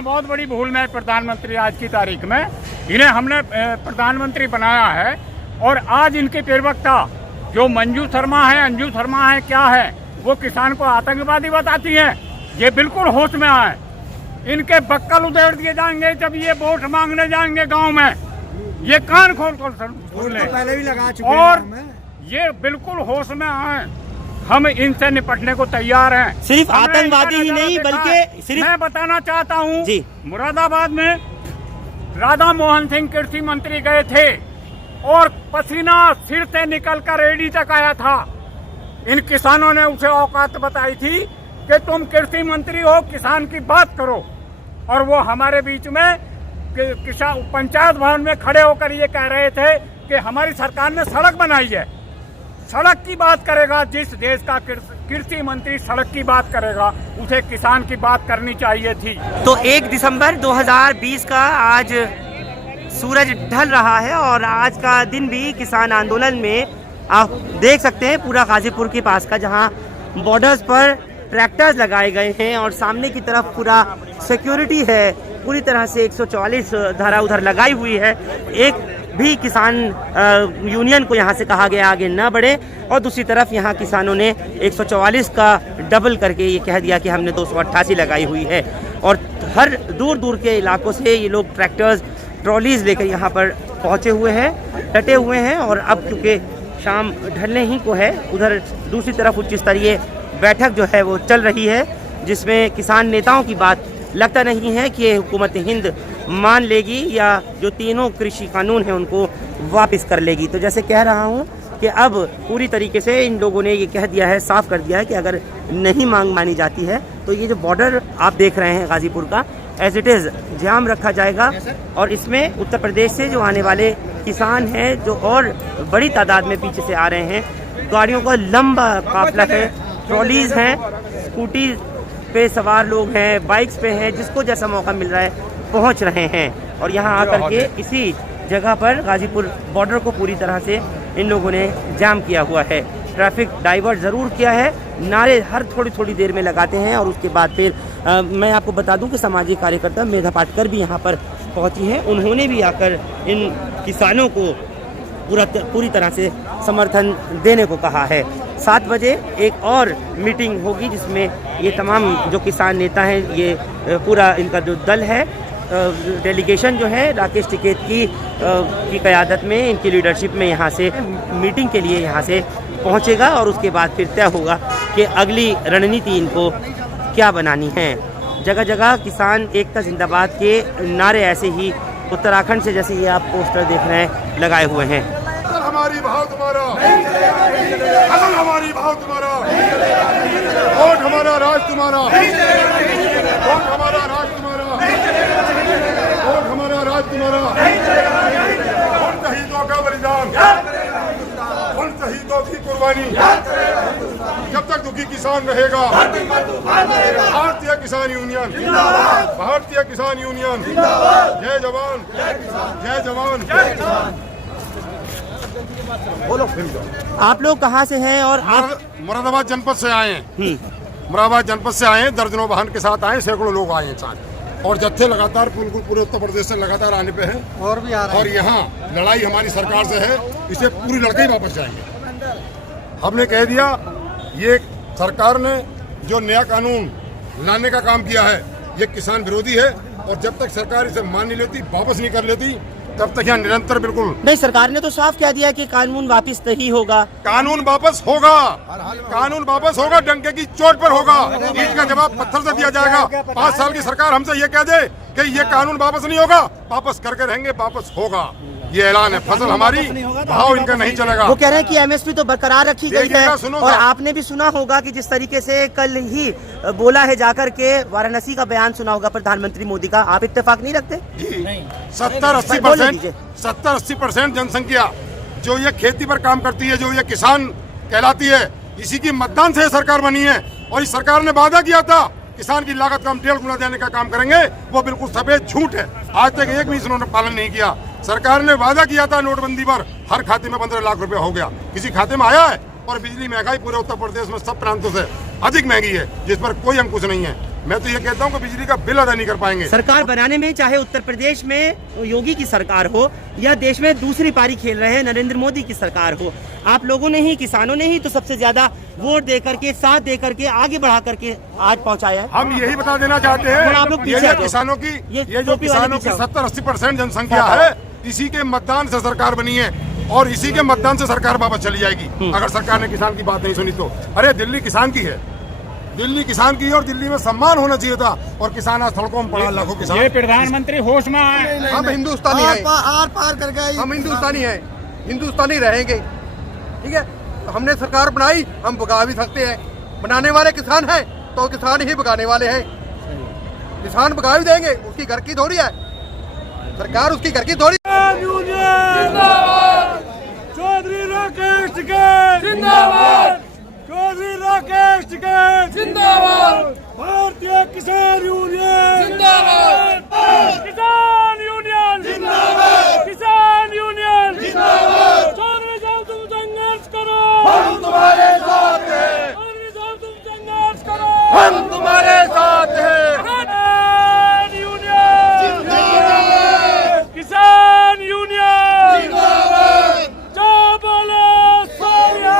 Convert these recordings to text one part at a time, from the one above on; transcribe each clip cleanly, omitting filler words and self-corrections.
हैं बहुत बड़ी भूल में प्रधानमंत्री आज की तारीख में। इन्हें हमने प्रधानमंत्री बनाया है और आज इनके प्रवक्ता जो अंजू शर्मा है क्या है, वो किसान को आतंकवादी बताती हैं। ये बिल्कुल होश में आए। इनके बक्कल उधेड़ दिए जाएंगे जब ये वोट मांगने जाएंगे गांव में। ये कान खोल पहले भी लगा चुके और ये बिल्कुल होश में आए। हम इनसे निपटने को तैयार हैं। सिर्फ आतंकवादी ही नहीं बल्कि सिर्फ मैं बताना चाहता हूं, मुरादाबाद में राधा मोहन सिंह कृषि मंत्री गए थे और पसीना सिर से निकलकर एड़ी तक आया था। इन किसानों ने उसे औकात बताई थी कि तुम कृषि मंत्री हो, किसान की बात करो। और वो हमारे बीच में किसान पंचायत भवन में खड़े होकर ये कह रहे थे कि हमारी सरकार ने सड़क बनाई है। सड़क की बात करेगा जिस देश का कृषि मंत्री सड़क की बात करेगा, उसे किसान की बात करनी चाहिए थी। तो 1 दिसंबर 2020 का आज सूरज ढल रहा है और आज का दिन भी किसान आंदोलन में आप देख सकते हैं पूरा गाजीपुर के पास का, जहां बॉर्डर्स पर ट्रैक्टर्स लगाए गए हैं और सामने की तरफ पूरा सिक्योरिटी है। पूरी तरह से 144 धारा उधर लगाई हुई है। एक भी किसान यूनियन को यहाँ से कहा गया आगे न बढ़े और दूसरी तरफ यहाँ किसानों ने 144 का डबल करके ये कह दिया कि हमने 288 लगाई हुई है। और हर दूर दूर के इलाकों से ये लोग ट्रैक्टर्स ट्रॉलीज लेकर यहाँ पर पहुँचे हुए हैं, डटे हुए हैं। और अब क्योंकि शाम ढलने ही को है, उधर दूसरी तरफ उच्च स्तरीय बैठक जो है वो चल रही है, जिसमें किसान नेताओं की बात लगता नहीं है कि हुकूमत हिंद मान लेगी या जो तीनों कृषि कानून हैं उनको वापस कर लेगी। तो जैसे कह रहा हूं कि अब पूरी तरीके से इन लोगों ने ये कह दिया है, साफ कर दिया है कि अगर नहीं मांग मानी जाती है तो ये जो बॉर्डर आप देख रहे हैं गाजीपुर का, एज इट इज़ जाम रखा जाएगा। और इसमें उत्तर प्रदेश से जो आने वाले किसान हैं जो और बड़ी तादाद में पीछे से आ रहे हैं, गाड़ियों का लंबा काफिला है, ट्रॉलीज हैं, स्कूटी पे सवार लोग हैं, बाइक्स पे हैं, जिसको जैसा मौका मिल रहा है पहुंच रहे हैं। और यहाँ आकर के इसी जगह पर गाजीपुर बॉर्डर को पूरी तरह से इन लोगों ने जाम किया हुआ है। ट्रैफिक डाइवर्ट ज़रूर किया है, नारे हर थोड़ी थोड़ी देर में लगाते हैं। और उसके बाद फिर मैं आपको बता दूं कि सामाजिक कार्यकर्ता मेधा पाटकर भी यहाँ पर पहुँची हैं। उन्होंने भी आकर इन किसानों को पूरी तरह से समर्थन देने को कहा है। 7 बजे एक और मीटिंग होगी जिसमें ये तमाम जो किसान नेता हैं, ये पूरा इनका जो दल है, डेलीगेशन जो है राकेश टिकैत की क़यादत में, इनकी लीडरशिप में यहाँ से मीटिंग के लिए यहाँ से पहुँचेगा। और उसके बाद फिर तय होगा कि अगली रणनीति इनको क्या बनानी है। जगह जगह किसान एकता जिंदाबाद के नारे ऐसे ही उत्तराखंड से, जैसे ये आप पोस्टर देख रहे हैं, लगाए हुए हैं। हमारी भाव तुम्हारा, फसल हमारी भाव तुम्हारा, वोट हमारा राज तुम्हारा, वोट हमारा राज तुम्हारा, वोट हमारा राज तुम्हारा। उन शहीदों का बलिदान, उन शहीदों की कुर्बानी, जब तक दुखी किसान रहेगा, भारतीय किसान यूनियन, भारतीय किसान यूनियन, जय जवान, जय जवान, जय किसान। बोलो, आप लोग कहाँ से हैं? और आप मुरादाबाद जनपद से आए हैं। मुरादाबाद जनपद से आए हैं, दर्जनों वाहन के साथ आए, सैकड़ों लोग आए हैं साथ। और जत्थे लगातार पूरे उत्तर प्रदेश से लगातार आने पे हैं और भी आ रहे हैं। और यहाँ लड़ाई हमारी सरकार से है, इसे पूरी लड़के ही वापस जाएंगे। हमने कह दिया, ये सरकार ने जो नया कानून लाने का काम किया है ये किसान विरोधी है। और जब तक सरकार इसे मान नहीं लेती, वापस नहीं कर लेती, तब तक यहाँ निरंतर बिल्कुल नहीं। सरकार ने तो साफ कह दिया कि कानून वापस नहीं होगा। कानून वापस होगा, कानून वापस होगा, डंके की चोट पर होगा। ईंट का जवाब पत्थर से दिया जाएगा। 5 साल की सरकार हमसे ये कह दे कि ये कानून वापस नहीं होगा, वापस करके रहेंगे, वापस होगा। ये ऐलान है। फसल हमारी, भाव इनका नहीं चलेगा। वो कह रहे हैं कि एमएसपी तो बरकरार रखी गई है। और आपने भी सुना होगा कि जिस तरीके से कल ही बोला है जाकर के, वाराणसी का बयान सुना होगा प्रधानमंत्री मोदी का। आप इत्तेफाक नहीं रखते? 70-80% जनसंख्या जो ये खेती पर काम करती है, जो ये किसान कहलाती है, इसी की मतदान से सरकार बनी है। और इस सरकार ने वादा किया था किसान की लागत का हम 1.5 गुना देने का काम करेंगे, वो बिल्कुल सफेद झूठ है। आज तक एक भी इन्होंने पालन नहीं किया। सरकार ने वादा किया था नोटबंदी पर हर खाते में 15 लाख रुपए हो गया, किसी खाते में आया है? और बिजली महंगाई पूरे उत्तर प्रदेश में सब प्रांतों से अधिक महंगी है, जिस पर कोई अंकुश नहीं है। मैं तो ये कहता हूँ कि बिजली का बिल अदा नहीं कर पाएंगे। सरकार बनाने में चाहे उत्तर प्रदेश में योगी की सरकार हो या देश में दूसरी पारी खेल रहे हैं नरेंद्र मोदी की सरकार हो, आप लोगों ने ही, किसानों ने ही तो सबसे ज्यादा वोट दे करके, साथ दे करके, आगे बढ़ा करके आज पहुंचाया है। हम यही बता देना चाहते हैं, आप लोग ये पीछे जो किसानों की, ये ये जो किसानों की 70-80% जनसंख्या है, इसी के मतदान से सरकार बनी है और इसी के मतदान से सरकार वापस चली जाएगी अगर सरकार ने किसान की बात नहीं सुनी तो। अरे दिल्ली किसान की है, दिल्ली किसान की है और दिल्ली में सम्मान होना चाहिए था, और किसान आज सड़कों में पड़ा, लाखों किसान। ये प्रधानमंत्री होश में आए। हम हिंदुस्तानी हैं, आर पार कर गए, हम हिंदुस्तानी हैं, हिंदुस्तानी रहेंगे। ठीक है, हमने सरकार बनाई, हम भगा भी सकते हैं। बनाने वाले किसान हैं तो किसान ही भगाने वाले हैं। किसान भगा भी देंगे, उसकी घर की थोड़ी है सरकार, उसकी घर की थोड़ी। चौधरी राकेश टिकैत जिंदाबाद, चौधरी राकेश टिकैत जिंदाबाद, भारतीय किसान यूनियन जिंदाबाद, किसान यूनियन जिंदाबाद, किसान यूनियन जिंदाबाद। चौधरी साहब तुम संघर्ष करो, हम तुम्हारे साथ हैं। चौधरी साहब तुम संघर्ष करो, हम तुम्हारे साथ हैं। किसान यूनियन जिंदाबाद, किसान यूनियन जिंदाबाद। जो बोले सोनिया,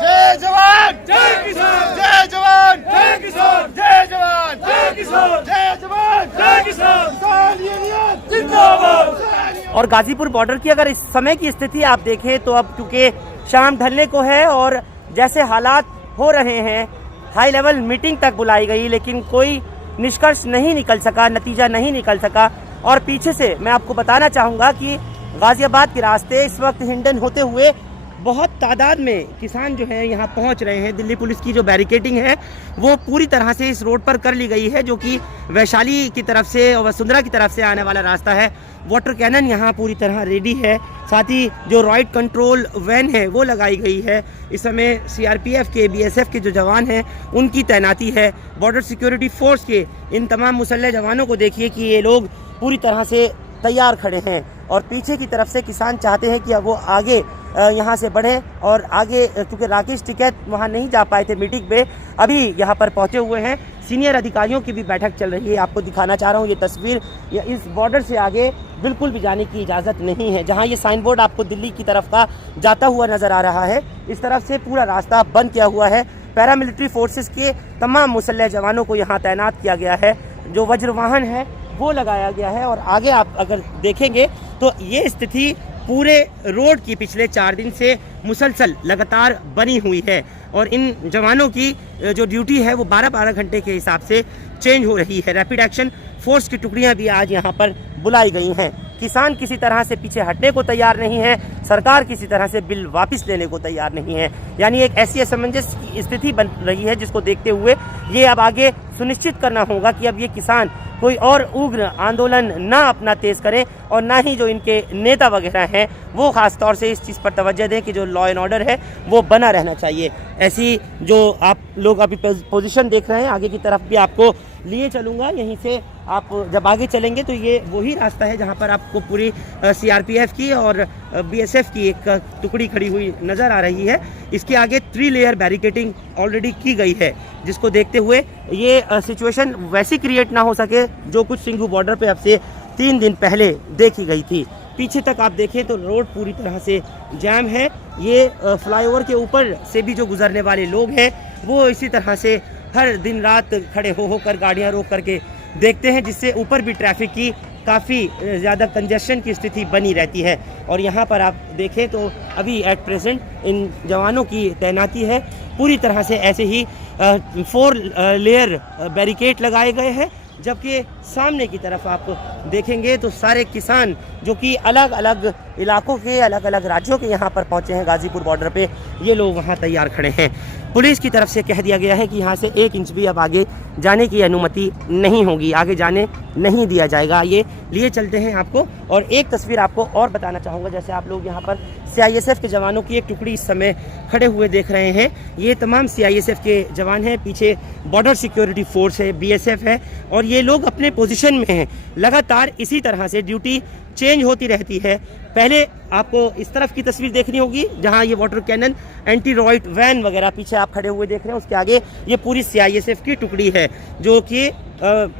जय जवान जय किसान, जय जवान जय किसान, जय जवान जय किसान, जय जवान जय किसान, किसान यूनियन जिंदाबाद। और गाजीपुर बॉर्डर की अगर इस समय की स्थिति आप देखें तो अब क्योंकि शाम ढलने को है और जैसे हालात हो रहे हैं, हाई लेवल मीटिंग तक बुलाई गई लेकिन कोई निष्कर्ष नहीं निकल सका, नतीजा नहीं निकल सका। और पीछे से मैं आपको बताना चाहूँगा कि गाजियाबाद के रास्ते इस वक्त हिंडन होते हुए बहुत तादाद में किसान जो है यहाँ पहुँच रहे हैं। दिल्ली पुलिस की जो बैरिकेडिंग है वो पूरी तरह से इस रोड पर कर ली गई है, जो कि वैशाली की तरफ से और वसुंधरा की तरफ से आने वाला रास्ता है। वाटर कैनन यहाँ पूरी तरह रेडी है, साथ ही जो रॉइड कंट्रोल वैन है वो लगाई गई है। इस समय सीआरपीएफ के, बीएसएफ के जो जवान हैं उनकी तैनाती है। बॉर्डर सिक्योरिटी फोर्स के इन तमाम मुसल्लह जवानों को देखिए कि ये लोग पूरी तरह से तैयार खड़े हैं और पीछे की तरफ से किसान चाहते हैं कि अब वो आगे यहाँ से बढ़ें और आगे, क्योंकि राकेश टिकैत वहाँ नहीं जा पाए थे मीटिंग पे, अभी यहाँ पर पहुँचे हुए हैं। सीनियर अधिकारियों की भी बैठक चल रही है। आपको दिखाना चाह रहा हूँ ये तस्वीर, इस बॉर्डर से आगे बिल्कुल भी जाने की इजाज़त नहीं है। जहाँ ये साइन बोर्ड आपको दिल्ली की तरफ का जाता हुआ नज़र आ रहा है, इस तरफ से पूरा रास्ता बंद किया हुआ है। पैरामिलिट्री फोर्सेस के तमाम मुसल्लह जवानों को यहाँ तैनात किया गया है। जो वज्र वाहन है वो लगाया गया है और आगे आप अगर देखेंगे तो ये स्थिति पूरे रोड की पिछले 4 दिन से मुसलसल लगातार बनी हुई है और इन जवानों की जो ड्यूटी है वो 12-12 घंटे के हिसाब से चेंज हो रही है। रैपिड एक्शन फोर्स की टुकड़ियां भी आज यहाँ पर बुलाई गई हैं। किसान किसी तरह से पीछे हटने को तैयार नहीं है, सरकार किसी तरह से बिल वापस लेने को तैयार नहीं है। यानी एक ऐसी असमंजस की स्थिति बन रही है जिसको देखते हुए ये अब आगे सुनिश्चित करना होगा कि अब ये किसान कोई और उग्र आंदोलन ना अपना तेज करें और ना ही जो इनके नेता वगैरह हैं वो खास तौर से इस चीज़ पर तवज्जो दें कि जो लॉ एंड ऑर्डर है वो बना रहना चाहिए। ऐसी जो आप लोग अभी पोजीशन देख रहे हैं, आगे की तरफ भी आपको लिए चलूँगा। यहीं से आप जब आगे चलेंगे तो ये वही रास्ता है जहाँ पर आपको पूरी सीआरपीएफ की और बीएसएफ की एक टुकड़ी खड़ी हुई नज़र आ रही है। इसके आगे 3 लेयर बैरिकेडिंग ऑलरेडी की गई है, जिसको देखते हुए ये सिचुएशन वैसी क्रिएट ना हो सके जो कुछ सिंघू बॉर्डर पे अब से 3 दिन पहले देखी गई थी। पीछे तक आप देखें तो रोड पूरी तरह से जाम है। ये फ्लाईओवर के ऊपर से भी जो गुजरने वाले लोग हैं वो इसी तरह से हर दिन रात खड़े हो कर गाड़ियां रोक करके देखते हैं, जिससे ऊपर भी ट्रैफिक की काफ़ी ज़्यादा कंजेशन की स्थिति बनी रहती है। और यहाँ पर आप देखें तो अभी एट प्रेजेंट इन जवानों की तैनाती है। पूरी तरह से ऐसे ही 4 लेयर बैरिकेड लगाए गए हैं, जबकि सामने की तरफ आप देखेंगे तो सारे किसान जो कि अलग अलग इलाकों के, अलग अलग राज्यों के यहाँ पर पहुँचे हैं गाजीपुर बॉर्डर पे, ये लोग वहाँ तैयार खड़े हैं। पुलिस की तरफ से कह दिया गया है कि यहाँ से 1 इंच भी अब आगे जाने की अनुमति नहीं होगी, आगे जाने नहीं दिया जाएगा। ये लिए चलते हैं आपको और एक तस्वीर आपको और बताना चाहूँगा। जैसे आप लोग यहाँ पर सीआईएसएफ के जवानों की एक टुकड़ी इस समय खड़े हुए देख रहे हैं, ये तमाम सीआईएसएफ के जवान हैं। पीछे बॉर्डर सिक्योरिटी फोर्स है, बीएसएफ है और ये लोग अपने पोजीशन में हैं। लगातार इसी तरह से ड्यूटी चेंज होती रहती है। पहले आपको इस तरफ की तस्वीर देखनी होगी जहां ये water cannon, anti riot van वगैरह पीछे आप खड़े हुए देख रहे हैं, उसके आगे ये पूरी CISF की टुकड़ी है जो कि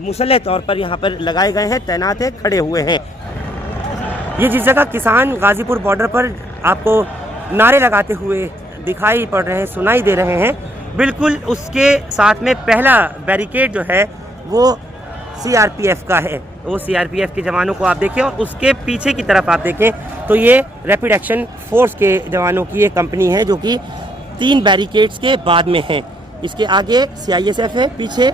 मुसल्लह तौर पर यहाँ पर लगाए गए हैं, तैनात है, खड़े हुए हैं। ये जिस जगह किसान गाजीपुर बॉर्डर पर आपको नारे लगाते हुए दिखाई पड़ रहे हैं, सुनाई दे रहे हैं, बिल्कुल उसके साथ में पहला बैरिकेड जो है वो CRPF का है। वो CRPF के जवानों को आप देखें और उसके पीछे की तरफ आप देखें तो ये रैपिड एक्शन फोर्स के जवानों की एक कंपनी है जो कि 3 बैरिकेड्स के बाद में है। इसके आगे CISF है, पीछे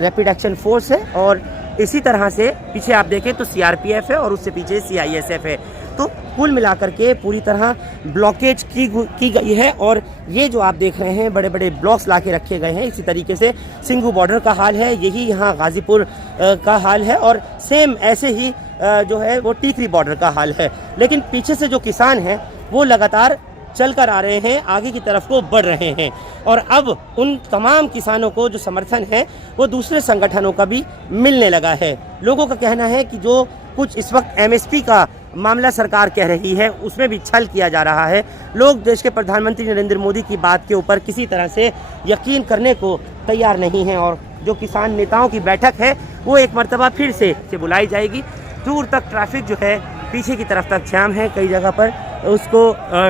रैपिड एक्शन फोर्स है और इसी तरह से पीछे आप देखें तो CRPF है और उससे पीछे CISF है। तो कुल मिलाकर के पूरी तरह ब्लॉकेज की गई है और ये जो आप देख रहे हैं बड़े बड़े ब्लॉक्स ला के रखे गए हैं। इसी तरीके से सिंघू बॉर्डर का हाल है, यही यहाँ गाजीपुर का हाल है और सेम ऐसे ही जो है वो टीकरी बॉर्डर का हाल है। लेकिन पीछे से जो किसान हैं वो लगातार चलकर आ रहे हैं, आगे की तरफ को बढ़ रहे हैं और अब उन तमाम किसानों को जो समर्थन है वो दूसरे संगठनों का भी मिलने लगा है। लोगों का कहना है कि जो कुछ इस वक्त MSP का मामला सरकार कह रही है उसमें भी छल किया जा रहा है। लोग देश के प्रधानमंत्री नरेंद्र मोदी की बात के ऊपर किसी तरह से यकीन करने को तैयार नहीं हैं और जो किसान नेताओं की बैठक है वो एक मर्तबा फिर से बुलाई जाएगी। दूर तक ट्रैफिक जो है पीछे की तरफ तक जाम है, कई जगह पर उसको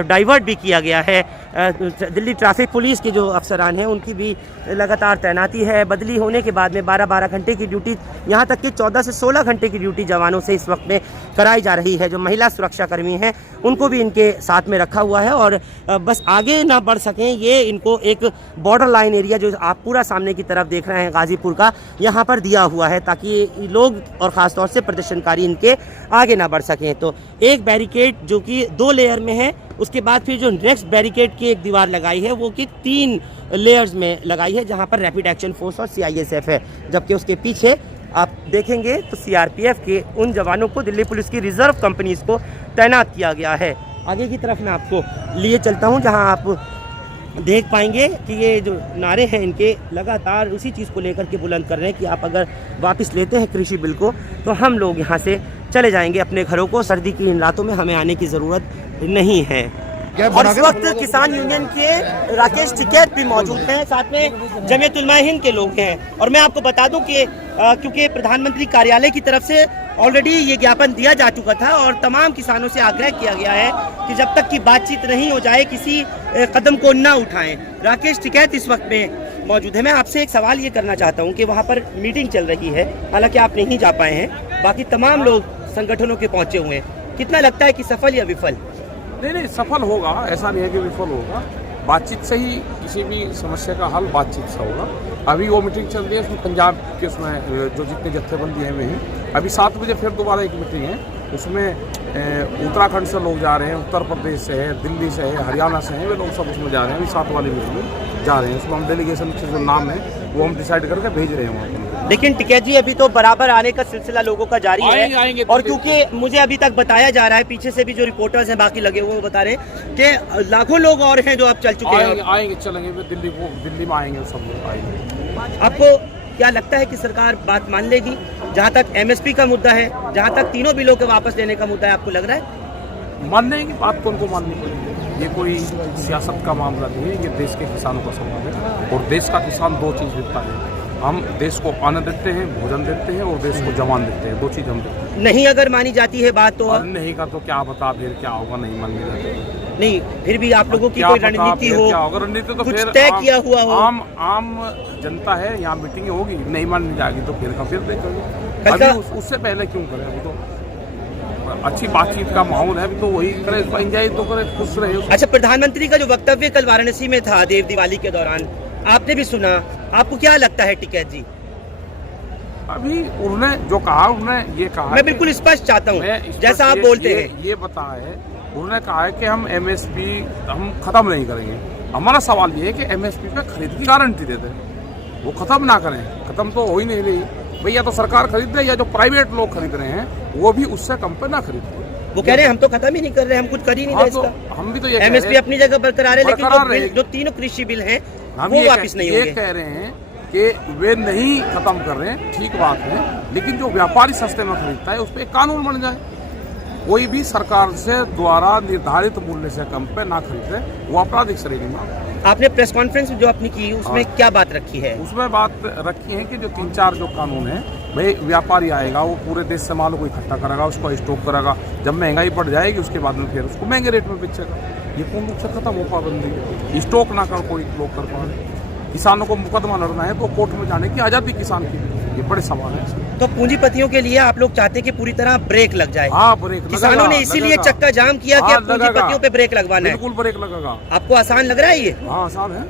डाइवर्ट भी किया गया है। दिल्ली ट्रैफिक पुलिस के जो अफसरान हैं उनकी भी लगातार तैनाती है। बदली होने के बाद में 12-12 घंटे की ड्यूटी, यहाँ तक कि 14 से 16 घंटे की ड्यूटी जवानों से इस वक्त में कराई जा रही है। जो महिला सुरक्षा कर्मी हैं उनको भी इनके साथ में रखा हुआ है और बस आगे ना बढ़ सकें ये इनको एक बॉर्डर लाइन एरिया जो आप पूरा सामने की तरफ देख रहे हैं गाजीपुर का, यहाँ पर दिया हुआ है ताकि लोग और ख़ासतौर से प्रदर्शनकारी इनके आगे ना बढ़ सकें। तो एक बैरिकेड जो कि 2 लेयर में है, उसके बाद फिर जो नेक्स्ट बैरिकेड की एक दीवार लगाई है वो कि 3 लेयर्स में लगाई है जहां पर रैपिड एक्शन फोर्स और CISF है, जबकि उसके पीछे आप देखेंगे तो CRPF के उन जवानों को, दिल्ली पुलिस की रिजर्व कंपनीज को तैनात किया गया है। आगे की तरफ मैं आपको लिए चलता हूं जहां आप देख पाएंगे कि ये जो नारे हैं इनके लगातार उसी चीज़ को लेकर के बुलंद कर रहे हैं कि आप अगर वापस लेते हैं कृषि बिल को तो हम लोग यहाँ से चले जाएंगे अपने घरों को, सर्दी की इन रातों में हमें आने की ज़रूरत नहीं है। और इस वक्त किसान यूनियन के राकेश टिकैत भी मौजूद हैं, साथ में जमीयत उलमा हिंद के लोग हैं। और मैं आपको बता दूं कि क्योंकि प्रधानमंत्री कार्यालय की तरफ से ऑलरेडी ये ज्ञापन दिया जा चुका था और तमाम किसानों से आग्रह किया गया है कि जब तक की बातचीत नहीं हो जाए किसी कदम को ना उठाएं। राकेश टिकैत इस वक्त में मौजूद है। मैं आपसे एक सवाल ये करना चाहता हूँ कि वहाँ पर मीटिंग चल रही है, हालांकि आप नहीं जा पाए हैं, बाकी तमाम लोग संगठनों के पहुँचे हुए हैं, कितना लगता है कि सफल या विफल? नहीं, सफल होगा, ऐसा नहीं है कि विफल होगा। बातचीत से ही किसी भी समस्या का हल बातचीत से होगा। अभी वो मीटिंग चल रही है, उसमें पंजाब के उसमें जो जितने जत्थेबंदी हैं वे हैं। अभी 7 बजे फिर दोबारा एक मीटिंग है, उसमें उत्तराखंड से लोग जा रहे हैं, उत्तर प्रदेश से है, दिल्ली से है, हरियाणा से हैं, वे लोग सब उसमें जा रहे हैं। अभी 7 वाली मीटिंग में जा रहे हैं, उसमें हम डेलीगेशन के जो नाम है वो हम डिसाइड करके भेज रहे हैं वहाँ। लेकिन टिकैत जी अभी तो बराबर आने का सिलसिला लोगों का जारी आएंगे, है और क्योंकि मुझे अभी तक बताया जा रहा है, पीछे से भी जो रिपोर्टर्स हैं बाकी लगे हुए वो बता रहे हैं कि लाखों लोग और हैं जो आप चल चुके हैं। आएंगे, चलेंगे, दिल्ली में आएंगे, सब लोग आएंगे। आपको क्या लगता है कि सरकार बात मान लेगी? जहाँ तक MSP का मुद्दा है, जहाँ तक तीनों बिलों के वापस लेने का मुद्दा है, आपको लग रहा है मानने की बात को उनको माननी पड़ेगी। ये कोई सियासत का मामला नहीं है, ये देश के किसानों का सवाल है और देश का किसान 2 चीज़ देता है, हम देश को अन्न देते हैं, भोजन देते हैं और देश को जवान देते हैं, 2 चीज़ हम देते हैं। नहीं अगर मानी जाती है बात तो नहीं का तो क्या बता फिर क्या होगा, नहीं माननी जाती नहीं, फिर भी आप लोगों की कोई रणनीति हो, रणनीति तो कुछ फिर तय किया हुआ हो। आम जनता है, यहाँ मीटिंग होगी, नहीं माननी जाएगी तो फिर देखेंगे। उससे पहले क्यों करें? अभी तो अच्छी बातचीत का माहौल है, अभी तो वही करे, एंजॉय तो करे, खुश रहे। अच्छा, प्रधानमंत्री का जो वक्तव्य कल वाराणसी में था देव दिवाली के दौरान, आपने भी सुना, आपको क्या लगता है टिकैत जी? अभी उन्होंने जो कहा, उन्होंने ये कहा, मैं बिल्कुल स्पष्ट चाहता हूँ जैसा आप बोलते हैं। ये बताया है, उन्होंने कहा है कि हम MSP हम खत्म नहीं करेंगे। हमारा सवाल ये है कि MSP पे खरीद की गारंटी देते हैं, वो खत्म ना करें। खत्म तो हो ही नहीं रही भैया, तो सरकार खरीद रही है, या जो प्राइवेट लोग खरीद रहे हैं वो भी उससे कम पे ना खरीदे। वो कह रहे हैं हम तो खत्म ही नहीं कर रहे, हम कुछ कर ही नहीं रहे इसका। हम भी तो ये MSP अपनी जगह बरकरार है, लेकिन जो 3 कृषि बिल हैं वो वापिस नहीं होंगे। ये कह रहे हैं कि वे नहीं खत्म कर रहे हैं, ठीक बात है, लेकिन जो व्यापारी सस्ते में खरीदता है उस पर एक कानून बन जाए। कोई भी सरकार से द्वारा निर्धारित मूल्य से कम पे ना खरीदे, वो आपराधिक श्रेणी में। आपने प्रेस कॉन्फ्रेंस जो अपनी की उसमें क्या बात रखी है? उसमें बात रखी है कि जो 3-4 जो कानून है, भाई व्यापारी आएगा वो पूरे देश से माल को इकट्ठा करेगा, उसको स्टॉक करेगा, जब महंगाई बढ़ जाएगी उसके बाद में फिर उसको महंगे रेट में बेचेगा। ये कौन रूप से खत्म हो पाबंदी? स्टॉक ना कर कोई लोग कर पाए। किसानों को मुकदमा लड़ना है तो कोर्ट में जाने की आज़ादी किसान की, ये बड़े सवाल है। तो पूंजीपतियों के लिए आप लोग चाहते हैं कि पूरी तरह ब्रेक लग जाए? हाँ, ब्रेक किसानों ने इसीलिए चक्का जाम किया कि अब पूंजीपतियों पे ब्रेक लगवाना है। बिल्कुल ब्रेक लगेगा। आपको आसान लग रहा है ये? हाँ, आसान है।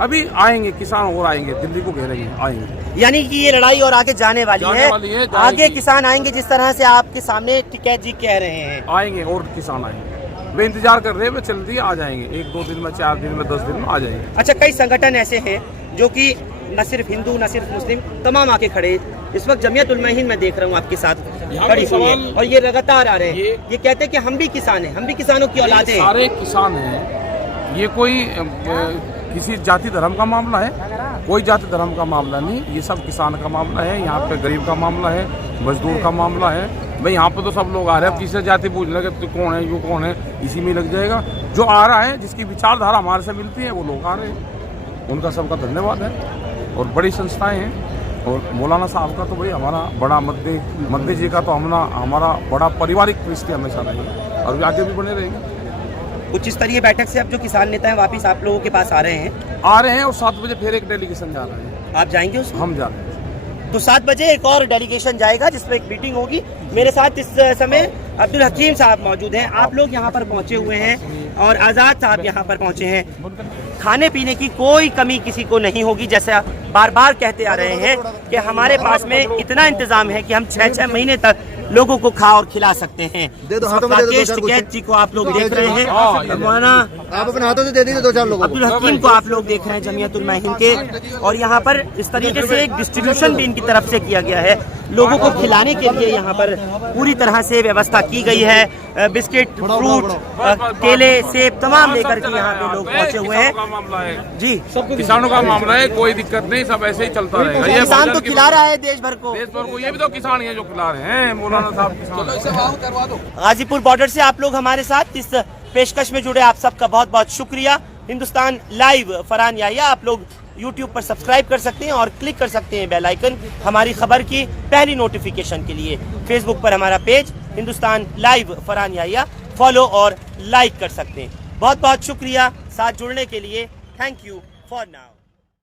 अभी आएंगे किसान और आएंगे, दिल्ली को घेरेंगे, आएंगे। यानी कि ये लड़ाई और आगे जाने वाली है, आगे किसान आएंगे जिस तरह से आपके सामने टिकैत जी कह रहे हैं। आएंगे और किसान आएंगे, वे इंतजार कर रहे हैं, वे जल्दी आ जाएंगे, 1-2 दिन में, 4 दिन में, 10 दिन में आ जाएंगे। अच्छा, कई संगठन ऐसे हैं जो कि न सिर्फ हिंदू न सिर्फ मुस्लिम तमाम आके खड़े, इस वक्त जमीयत उल मुस्लिमीन मैं देख रहा हूँ आपके साथ खड़ी हुई है और ये लगातार आ रहे हैं, ये कहते हैं कि हम भी किसान हैं, हम भी किसानों की औलाद हैं। सारे किसान हैं, ये कोई किसी जाति धर्म का मामला है? कोई जाति धर्म का मामला नहीं, ये सब किसान का मामला है। यहाँ पे गरीब का मामला है, मजदूर का मामला है। भाई यहाँ पे तो सब लोग आ रहे हैं, अब तीसरे जाति पूछ लगे तो कौन है, यू कौन है, इसी में लग जाएगा। जो आ रहा है, जिसकी विचारधारा हमारे से मिलती है, वो लोग आ रहे हैं, उनका सबका धन्यवाद है। और बड़ी संस्थाएं हैं, और मौलाना साहब का तो भाई हमारा बड़ा मध्य जी का तो हमारा बड़ा पारिवारिक रिश्ते हमेशा रहेंगे और आगे भी बने रहेंगे। उच्च स्तरीय बैठक से अब जो किसान नेता हैं वापिस आप लोगों के पास आ रहे हैं? आ रहे हैं, और 7 बजे फिर एक डेलीगेशन जा रहे हैं। आप जाएंगे उसमें? हम जा रहे हैं। तो 7 बजे एक और डेलीगेशन जाएगा जिसमें एक मीटिंग होगी। मेरे साथ इस समय अब्दुल हकीम साहब मौजूद हैं। आप लोग यहाँ पर पहुँचे हुए हैं और आज़ाद साहब यहाँ पर पहुँचे हैं। खाने पीने की कोई कमी किसी को नहीं होगी, जैसा बार बार कहते आ रहे हैं कि हमारे पास में इतना इंतजाम है कि हम 6-6 महीने तक लोगों को खा और खिला सकते हैं। राकेश टिकैत जी को आप लोग देख रहे हैं, आप अपने हाथों से दे दीजिए 2-4 लोगों को। अब्दुल हकीम को आप लोग देख रहे हैं जमीयत उल मुस्लिमीन के, और यहाँ पर इस तरीके से एक डिस्ट्रीब्यूशन भी इनकी तरफ से किया गया है। लोगों को खिलाने के लिए यहाँ पर पूरी तरह से व्यवस्था की गई है। बिस्किट, फ्रूट, केले, सेब तमाम लेकर के यहाँ पे लोग पहुँचे हुए हैं। जी, किसानों का मामला है, कोई दिक्कत नहीं, सब ऐसे ही चलता रहेगा। ये किसान तो खिला रहा है देश भर को। ये भी तो किसान ही है जो खिला रहे हैं, मौलाना साहब किसान। गाजीपुर बॉर्डर से आप लोग हमारे साथ इस पेशकश में जुड़े, आप सबका बहुत बहुत शुक्रिया। हिंदुस्तान लाइव फरहान याहिया आप लोग YouTube पर सब्सक्राइब कर सकते हैं और क्लिक कर सकते हैं बेल आइकन हमारी खबर की पहली नोटिफिकेशन के लिए। फेसबुक पर हमारा page Hindustan live Farhan Yahiya follow और लाइक कर सकते हैं। बहुत बहुत शुक्रिया साथ जुड़ने के लिए। Thank you for now.